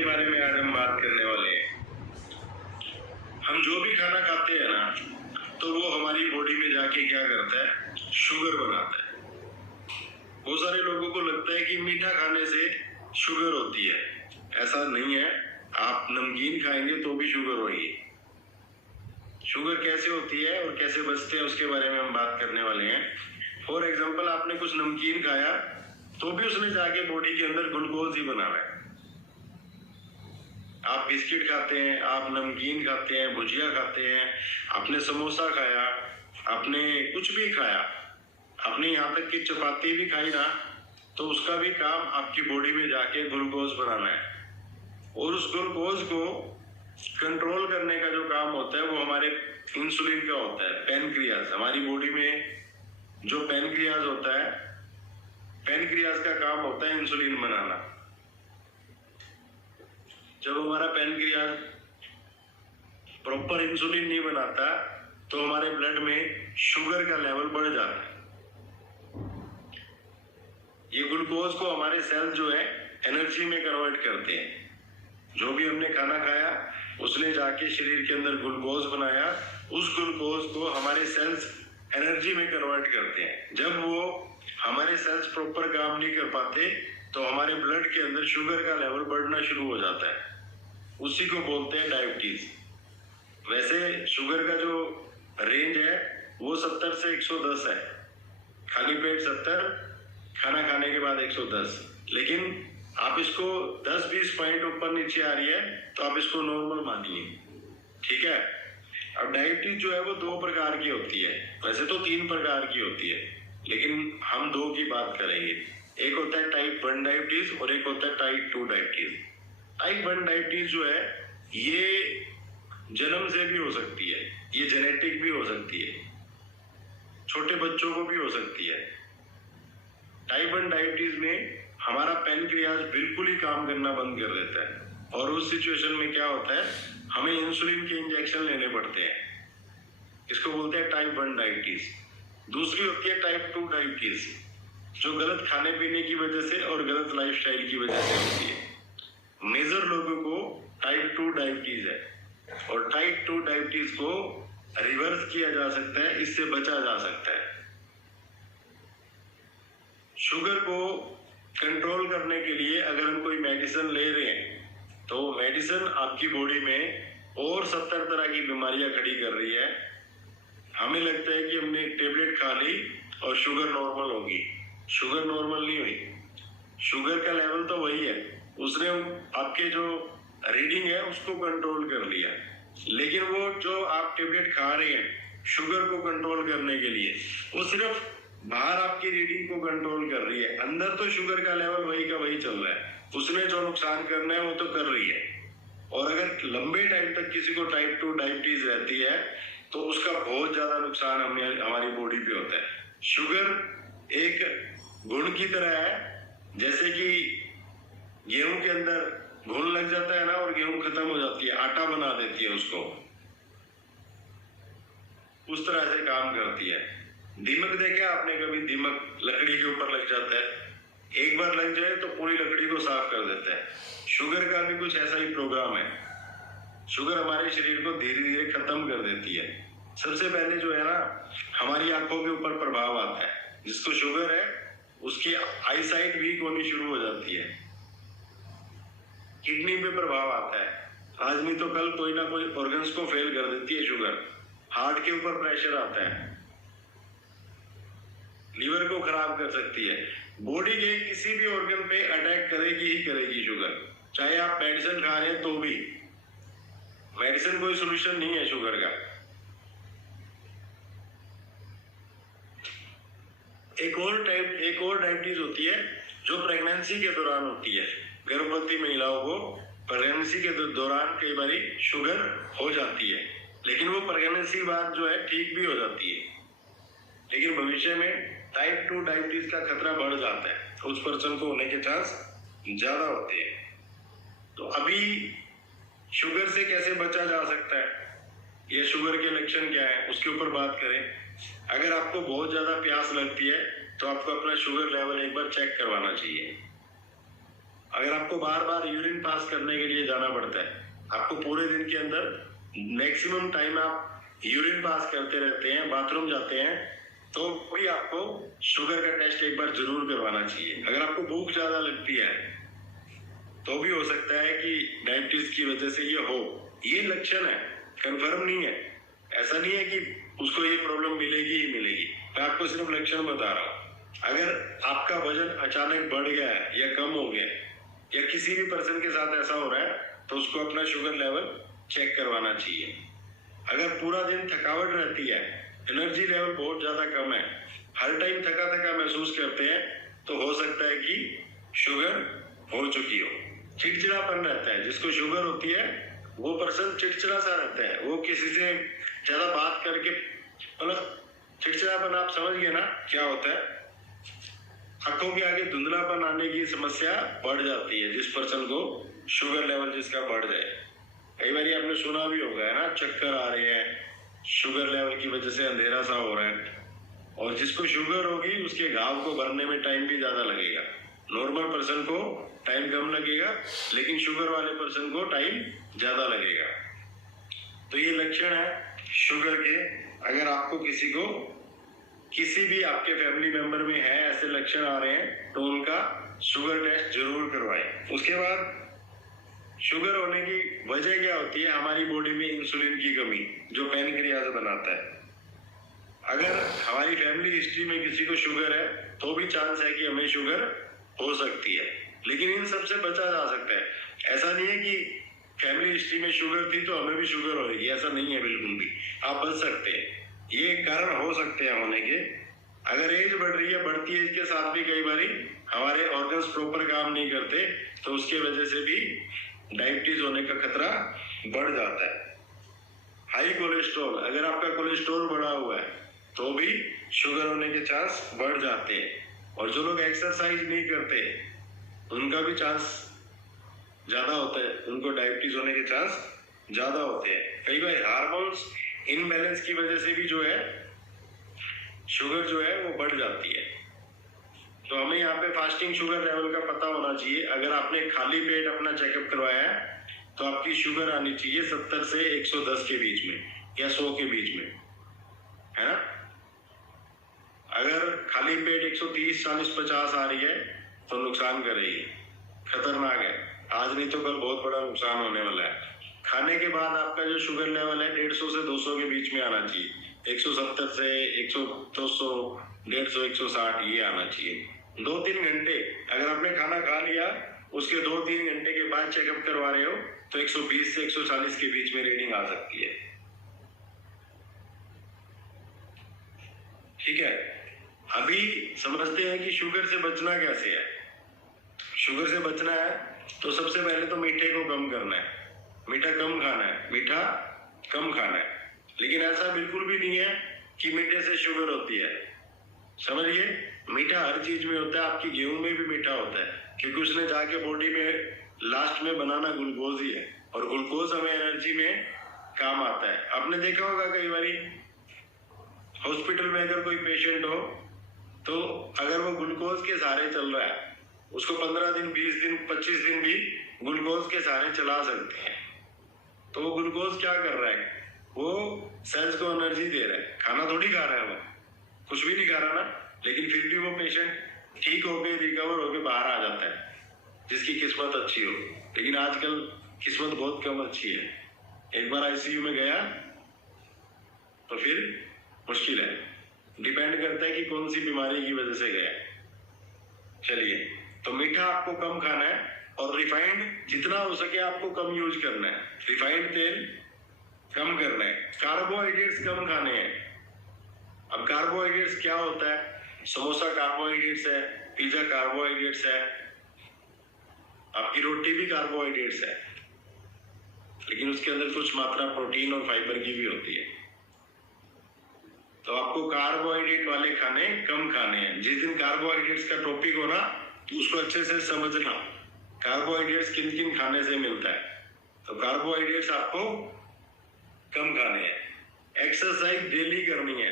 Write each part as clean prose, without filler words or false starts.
के बारे में आज हम बात करने वाले हैं। हम जो भी खाना खाते हैं ना, तो वो हमारी बॉडी में जाके क्या करता है, शुगर बनाता है। बहुत सारे लोगों को लगता है कि मीठा खाने से शुगर होती है। ऐसा नहीं है। आप नमकीन खाएंगे तो भी शुगर होगी। शुगर कैसे होती है और कैसे बचते हैं उसके बारे में हम बात करने वाले हैं। फॉर एग्जाम्पल, आपने कुछ नमकीन खाया तो भी उसने जाके बॉडी के अंदर ग्लूकोज ही बनाना है। आप बिस्किट खाते हैं, आप नमकीन खाते हैं, भुजिया खाते हैं, आपने समोसा खाया, आपने कुछ भी खाया, आपने यहाँ तक कि चपाती भी खाई ना, तो उसका भी काम आपकी बॉडी में जाके ग्लूकोज बनाना है। और उस ग्लूकोज को कंट्रोल करने का जो काम होता है वो हमारे इंसुलिन का होता है। पैनक्रियाज, हमारी बॉडी में जो पैनक्रियाज होता है, पैनक्रियाज का काम होता है इंसुलिन बनाना। जब हमारा पैनक्रियाज प्रॉपर इंसुलिन नहीं बनाता तो हमारे ब्लड में शुगर का लेवल बढ़ जाता है। ये ग्लूकोज को हमारे सेल जो है एनर्जी में कन्वर्ट करते हैं। जो भी हमने खाना खाया उसने जाके शरीर के अंदर ग्लूकोज बनाया, उस ग्लूकोज को हमारे सेल्स एनर्जी में कन्वर्ट करते हैं। जब वो हमारे सेल्स प्रॉपर काम नहीं कर पाते तो हमारे ब्लड के अंदर शुगर का लेवल बढ़ना शुरू हो जाता है। उसी को बोलते हैं डायबिटीज। वैसे शुगर का जो रेंज है वो 70 से 110 है। खाली पेट 70, खाना खाने के बाद 110। लेकिन आप इसको 10-20 पॉइंट ऊपर नीचे आ रही है तो आप इसको नॉर्मल मानिए, ठीक है। अब डायबिटीज जो है वो 2 प्रकार की होती है। वैसे तो 3 प्रकार की होती है, लेकिन हम 2 की बात करेंगे। एक होता है टाइप 1 डायबिटीज और एक होता है टाइप 2 डायबिटीज। टाइप 1 डायबिटीज जो है ये जन्म से भी हो सकती है, ये जेनेटिक भी हो सकती है, छोटे बच्चों को भी हो सकती है। टाइप 1 डायबिटीज में हमारा पैनक्रियाज बिल्कुल ही काम करना बंद कर देता है और उस सिचुएशन में क्या होता है, हमें इंसुलिन के इंजेक्शन लेने पड़ते हैं। इसको बोलते हैं टाइप 1 डायबिटीज। दूसरी होती है टाइप 2 डायबिटीज, जो गलत खाने पीने की वजह से और गलत लाइफस्टाइल की वजह से होती है। मेजर लोगों को टाइप 2 डायबिटीज है और टाइप 2 डायबिटीज को रिवर्स किया जा सकता है, इससे बचा जा सकता है। शुगर को कंट्रोल करने के लिए अगर हम कोई मेडिसिन ले रहे हैं तो मेडिसिन आपकी बॉडी में और 70 तरह की बीमारियां खड़ी कर रही है। हमें लगता है कि हमने एक टेबलेट खा ली और शुगर नॉर्मल होगी। शुगर नॉर्मल नहीं हुई। शुगर का लेवल तो वही है, उसने आपके जो रीडिंग है उसको कंट्रोल कर लिया, लेकिन वो जो आप टेबलेट खा रहे हैं शुगर को कंट्रोल करने के लिए, वो सिर्फ बाहर आपकी रीडिंग को कंट्रोल कर रही है। अंदर तो शुगर का लेवल वही का वही चल रहा है। उसने जो नुकसान करना है वो तो कर रही है। और अगर लंबे टाइम तक किसी को टाइप 2 डायबिटीज रहती है तो उसका बहुत ज्यादा नुकसान हमारी बॉडी पे होता है। शुगर एक गुण की तरह है, जैसे कि गेहूं के अंदर घुन लग जाता है ना और गेहूं खत्म हो जाती है, आटा बना देती है उसको, उस तरह से काम करती है। दीमक देखा आपने कभी? दीमक लकड़ी के ऊपर लग जाता है, एक बार लग जाए तो पूरी लकड़ी को साफ कर देता है। शुगर का भी कुछ ऐसा ही प्रोग्राम है। शुगर हमारे शरीर को धीरे धीरे खत्म कर देती है। सबसे पहले जो है ना, हमारी आंखों के ऊपर प्रभाव आता है। जिसको शुगर है उसकी आई साइट वीक होनी शुरू हो जाती है। किडनी पे प्रभाव आता है। आज नहीं तो कल कोई ना कोई ऑर्गन्स को फेल कर देती है शुगर। हार्ट के ऊपर प्रेशर आता है, लीवर को खराब कर सकती है। बॉडी के किसी भी ऑर्गन पे अटैक करेगी ही करेगी शुगर, चाहे आप मेडिसिन खा रहे हैं तो भी। मेडिसिन कोई सोल्यूशन नहीं है शुगर का। एक और डायबिटीज होती है जो प्रेगनेंसी के दौरान होती है। गर्भवती महिलाओं को प्रेगनेंसी के दौरान कई बार शुगर हो जाती है, लेकिन वो प्रेगनेंसी बाद जो है ठीक भी हो जाती है। लेकिन भविष्य में टाइप 2 डायबिटीज का खतरा बढ़ जाता है, उस पर्सन को होने के चांस ज्यादा होते हैं। तो अभी शुगर से कैसे बचा जा सकता है या शुगर के लक्षण क्या है उसके ऊपर बात करें। अगर आपको बहुत ज्यादा प्यास लगती है तो आपको अपना शुगर लेवल एक बार चेक करवाना चाहिए। अगर आपको बार बार यूरिन पास करने के लिए जाना पड़ता है, आपको पूरे दिन के अंदर मैक्सिमम टाइम आप यूरिन पास करते रहते हैं, बाथरूम जाते हैं, तो भी आपको शुगर का टेस्ट एक बार जरूर करवाना चाहिए। अगर आपको भूख ज्यादा लगती है तो भी हो सकता है कि डायबिटीज की वजह से ये हो। ये लक्षण है, कंफर्म नहीं है। ऐसा नहीं है कि उसको ये प्रॉब्लम मिलेगी ही मिलेगी, मैं आपको सिर्फ लक्षण बता रहा हूँ। अगर आपका वजन अचानक बढ़ गया है या कम हो गया है या किसी भी पर्सन के साथ ऐसा हो रहा है तो उसको अपना शुगर लेवल चेक करवाना चाहिए। अगर पूरा दिन थकावट रहती है, एनर्जी लेवल बहुत ज्यादा कम है, हर टाइम थका थका महसूस करते हैं, तो हो सकता है कि शुगर हो चुकी हो। चिड़चिड़ापन रहता है, जिसको शुगर होती है वो पर्सन चिड़चिड़ा सा रहता है, वो किसी से ज्यादा बात करके, मतलब चिड़चिड़ापन आप समझ गए ना क्या होता है। आंखों के आगे धुंधलापन आने की समस्या बढ़ जाती है जिस पर्सन को शुगर लेवल जिसका बढ़ जाए। कई बार आपने सुना भी होगा है ना, चक्कर आ रहे हैं, शुगर लेवल की वजह से अंधेरा सा हो रहा है। और जिसको शुगर होगी उसके घाव को भरने में टाइम भी ज्यादा लगेगा। नॉर्मल पर्सन को टाइम कम लगेगा, लेकिन शुगर वाले पर्सन को टाइम ज्यादा लगेगा। तो ये लक्षण है शुगर के। अगर आपको किसी भी आपके फैमिली मेंबर में है ऐसे लक्षण आ रहे हैं तो उनका शुगर टेस्ट जरूर करवाएं। उसके बाद शुगर होने की वजह क्या होती है? हमारी बॉडी में इंसुलिन की कमी, जो पैनक्रियाज बनाता है। अगर हमारी फैमिली हिस्ट्री में किसी को शुगर है तो भी चांस है कि हमें शुगर हो सकती है, लेकिन इन सबसे बचा जा सकता है। ऐसा नहीं है कि फैमिली हिस्ट्री में शुगर थी तो हमें भी शुगर होगी, ऐसा नहीं है बिल्कुल भी। आप बच सकते हैं, ये कारण हो सकते हैं होने के। अगर एज बढ़ रही है, बढ़ती एज के साथ भी कई बार हमारे ऑर्गन्स प्रॉपर काम नहीं करते, तो उसके वजह से भी डायबिटीज होने का खतरा बढ़ जाता है। हाई कोलेस्ट्रॉल, अगर आपका कोलेस्ट्रॉल बढ़ा हुआ है तो भी शुगर होने के चांस बढ़ जाते हैं। और जो लोग एक्सरसाइज नहीं करते उनका भी चांस ज्यादा होता है, उनको डायबिटीज होने के चांस ज्यादा होते हैं। कई बार हार्मोन्स इनबैलेंस की वजह से भी जो है शुगर जो है वो बढ़ जाती है। तो हमें यहाँ पे फास्टिंग शुगर लेवल का पता होना चाहिए। अगर आपने खाली पेट अपना चेकअप करवाया है तो आपकी शुगर आनी चाहिए 70 से 110 के बीच में या 100 के बीच में, है ना। अगर खाली पेट 130, 40, 50 आ रही है तो नुकसान करेगी, खतरनाक है। आज नहीं तो कल बहुत बड़ा नुकसान होने वाला है। खाने के बाद आपका जो शुगर लेवल है 150 से 200 के बीच में आना चाहिए। 170 से 100, 200, 150, 160 ये आना चाहिए। 2-3 घंटे अगर आपने खाना खा लिया, उसके 2-3 घंटे के बाद चेकअप करवा रहे हो तो 120 से 140 के बीच में रीडिंग आ सकती है। ठीक है, अभी समझते हैं कि शुगर से बचना कैसे है। शुगर से बचना है तो सबसे पहले तो मीठे को कम करना है, मीठा कम खाना है, मीठा कम खाना है। लेकिन ऐसा बिल्कुल भी नहीं है कि मीठे से शुगर होती है। समझिए, मीठा हर चीज में होता है। आपकी गेहूं में भी मीठा होता है, क्योंकि उसने जाके बॉडी में लास्ट में बनाना ग्लूकोज ही है, और ग्लूकोज हमें एनर्जी में काम आता है। आपने देखा होगा कई बारी हॉस्पिटल में अगर कोई पेशेंट हो तो अगर वो ग्लूकोज के सहारे चल रहा है, उसको 15 दिन, 20 दिन, 25 दिन भी ग्लूकोज के सहारे चला सकते हैं। तो वो ग्लूकोज क्या कर रहा है? वो सेल्स को एनर्जी दे रहा है, खाना थोड़ी खा रहा है, वो कुछ भी नहीं खा रहा ना। लेकिन फिर भी वो पेशेंट ठीक होके, रिकवर होके बाहर आ जाता है, जिसकी किस्मत अच्छी हो। लेकिन आजकल किस्मत बहुत कम अच्छी है। एक बार आईसीयू में गया तो फिर मुश्किल है। डिपेंड करता है कि कौन सी बीमारी की वजह से गया। चलिए, तो मीठा आपको कम खाना है और रिफाइंड जितना हो सके आपको कम यूज करना है। रिफाइंड तेल कम करना है, कार्बोहाइड्रेट्स कम खाने हैं। अब कार्बोहाइड्रेट्स क्या होता है? समोसा कार्बोहाइड्रेट्स है, पिज्जा कार्बोहाइड्रेट्स है, आपकी रोटी भी कार्बोहाइड्रेट्स है, लेकिन उसके अंदर कुछ मात्रा प्रोटीन और फाइबर की भी होती है। तो आपको कार्बोहाइड्रेट वाले खाने कम खाने हैं। जिस दिन कार्बोहाइड्रेट्स का टॉपिक हो ना तो उसको अच्छे से समझना, कार्बोहाइड्रेट्स किन किन खाने से मिलता है। तो कार्बोहाइड्रेट्स आपको कम खाने हैं। एक्सरसाइज डेली करनी है,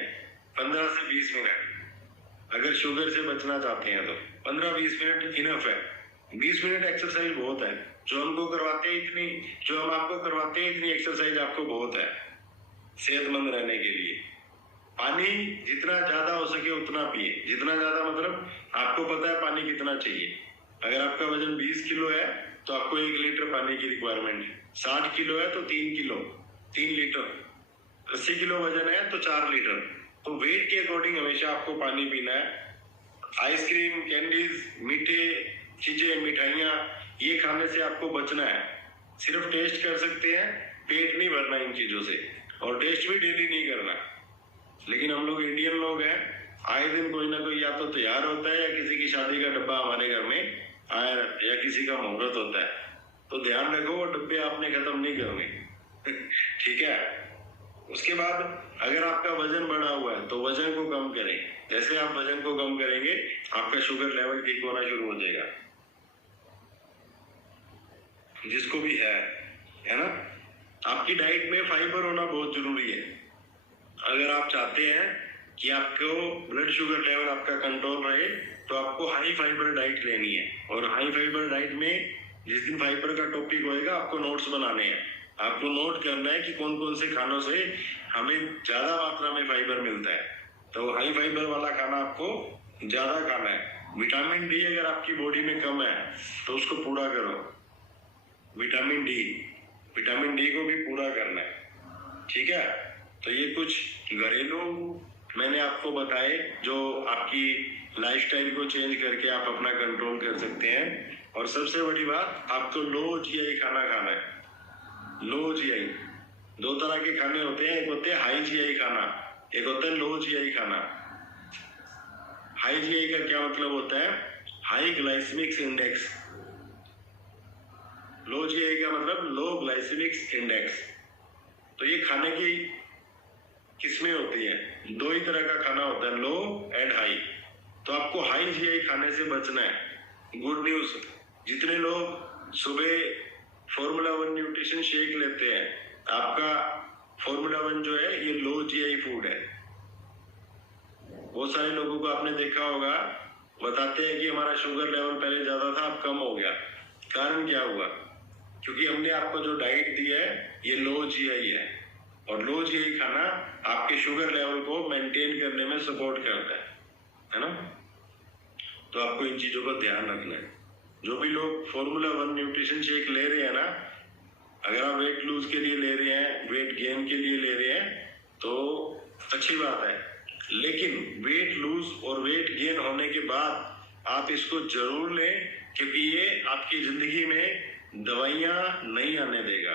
15 से 20 मिनट। अगर शुगर से बचना चाहते हैं तो 15-20 मिनट इनफ है। 20 मिनट एक्सरसाइज बहुत है। जो हम आपको करवाते हैं इतनी एक्सरसाइज आपको बहुत है सेहतमंद रहने के लिए। पानी जितना ज्यादा हो सके उतना पिए। जितना ज्यादा मतलब आपको पता है पानी कितना चाहिए। अगर आपका वजन 20 किलो है तो आपको 1 लीटर पानी की रिक्वायरमेंट है। 60 किलो है तो 3 लीटर। 80 किलो वजन है तो 4 लीटर। तो वेट के अकॉर्डिंग हमेशा आपको पानी पीना है। आइसक्रीम, कैंडीज, मीठे चीजें, मिठाइयाँ ये खाने से आपको बचना है। सिर्फ टेस्ट कर सकते हैं, पेट नहीं भरना इन चीजों से। और टेस्ट भी डेली नहीं करना। लेकिन हम लोग इंडियन लोग हैं, आए दिन कोई ना कोई या तो तैयार होता है या किसी की शादी का डब्बा हमारे घर में आया या किसी का मुहूर्त होता है। तो ध्यान रखो वो डब्बे आपने खत्म नहीं करने। ठीक है। उसके बाद अगर आपका वजन बढ़ा हुआ है तो वजन को कम करें। जैसे आप वजन को कम करेंगे आपका शुगर लेवल ठीक होना शुरू हो जाएगा। जिसको भी है ना। आपकी डाइट में फाइबर होना बहुत जरूरी है। अगर आप चाहते हैं कि आपको ब्लड शुगर लेवल आपका कंट्रोल रहे तो आपको हाई फाइबर डाइट लेनी है। और हाई फाइबर डाइट में जिस दिन फाइबर का टॉपिक होएगा आपको नोट्स बनाने हैं। आपको नोट करना है कि कौन कौन से खानों से हमें ज्यादा मात्रा में फाइबर मिलता है। तो हाई फाइबर वाला खाना आपको ज्यादा खाना है। विटामिन डी अगर आपकी बॉडी में कम है तो उसको पूरा करो। विटामिन डी को भी पूरा करना है। ठीक है। तो ये कुछ घरेलू मैंने आपको बताए जो आपकी लाइफस्टाइल को चेंज करके आप अपना कंट्रोल कर सकते हैं। और सबसे बड़ी बात, आपको लो जीआई खाना खाना है। लो जीआई 2 तरह के खाने होते हैं। एक होते हैं हाई जीआई खाना, एक होता है लो जीआई खाना। हाई जीआई का क्या मतलब होता है? High glycemic index. Low GI का मतलब लो ग्लाइसेमिक इंडेक्स। तो ये खाने की किस्में होती हैं। 2 ही तरह का खाना होता है, लो एंड हाई। तो आपको हाई जीआई खाने से बचना है। गुड न्यूज, जितने लोग सुबह फॉर्मूला 1 न्यूट्रिशन शेक लेते हैं, आपका फॉर्मूला 1 जो है ये लो जीआई फूड है। बहुत सारे लोगों को आपने देखा होगा बताते हैं कि हमारा शुगर लेवल पहले ज्यादा था अब कम हो गया। कारण क्या हुआ? क्योंकि हमने आपको जो डाइट दी है ये लो जीआई है। और लो जीआई खाना आपके शुगर लेवल को मेंटेन करने में सपोर्ट करता है ना। तो आपको इन चीजों का ध्यान रखना है। जो भी लोग फॉर्मूला 1 न्यूट्रिशन शेक ले रहे हैं ना, अगर आप वेट लूज के लिए ले रहे हैं, वेट गेन के लिए ले रहे हैं तो अच्छी बात है। लेकिन वेट लूज और वेट गेन होने के बाद आप इसको जरूर लें, क्योंकि ये आपकी जिंदगी में दवाइयां नहीं आने देगा।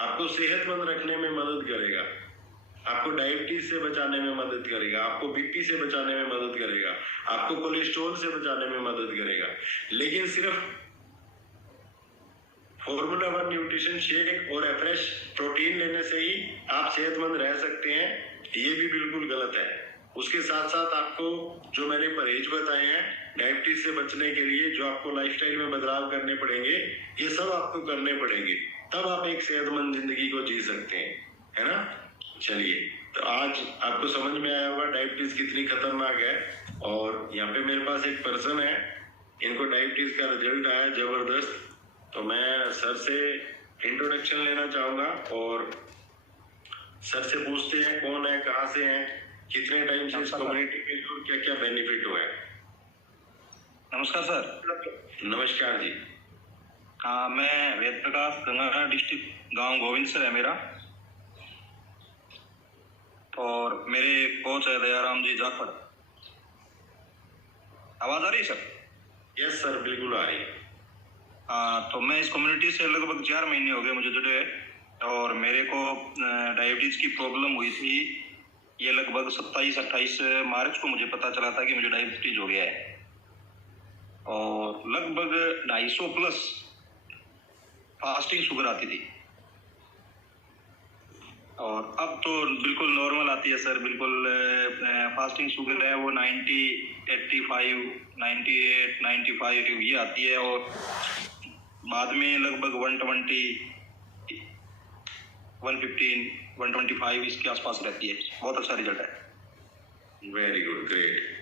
आपको सेहतमंद रखने में मदद करेगा, आपको डायबिटीज से बचाने में मदद करेगा, आपको बीपी से बचाने में मदद करेगा, आपको कोलेस्ट्रॉल से बचाने में मदद करेगा। लेकिन सिर्फ फॉर्मूला 1 न्यूट्रिशन शेक और फ्रेश प्रोटीन लेने से ही आप सेहतमंद रह सकते हैं, ये भी बिल्कुल गलत है। उसके साथ साथ आपको जो मैंने परहेज बताए हैं डायबिटीज से बचने के लिए, जो आपको लाइफस्टाइल में बदलाव करने पड़ेंगे, ये सब आपको करने पड़ेंगे। तब आप एक सेहतमंद जिंदगी को जी सकते हैं, है ना। चलिए, तो आज आपको समझ में आया होगा डायबिटीज कितनी खतरनाक है। और यहाँ पे मेरे पास एक पर्सन है, इनको डायबिटीज का रिजल्ट आया जबरदस्त। तो मैं सर से इंट्रोडक्शन लेना चाहूंगा और सर से पूछते हैं कौन है, कहाँ से हैं, कितने टाइम से इस कम्युनिटी के लिए, क्या क्या बेनिफिट हुआ है। नमस्कार सर। नमस्कार जी। हाँ, मैं वेद प्रकाश, गंगानगर डिस्ट्रिक्ट, गांव गोविंदसर है मेरा। और मेरे कोच है दयाराम जी जाखड़। आवाज आ रही है सर? यस सर, बिल्कुल आ रही है। हाँ, तो मैं इस कम्युनिटी से लगभग 4 महीने हो गए मुझे जुड़े। और मेरे को डायबिटीज की प्रॉब्लम हुई थी। ये लगभग 27-28 मार्च को मुझे पता चला था कि मुझे डायबिटीज हो गया है। और लगभग 250 प्लस फास्टिंग शुगर आती थी। और अब तो बिल्कुल नॉर्मल आती है सर। बिल्कुल फास्टिंग शुगर है वो 90, 85, 98, 95 ये आती है। और बाद में लगभग 120, 115, 125 इसके आसपास रहती है। बहुत अच्छा रिजल्ट है। Very good, great.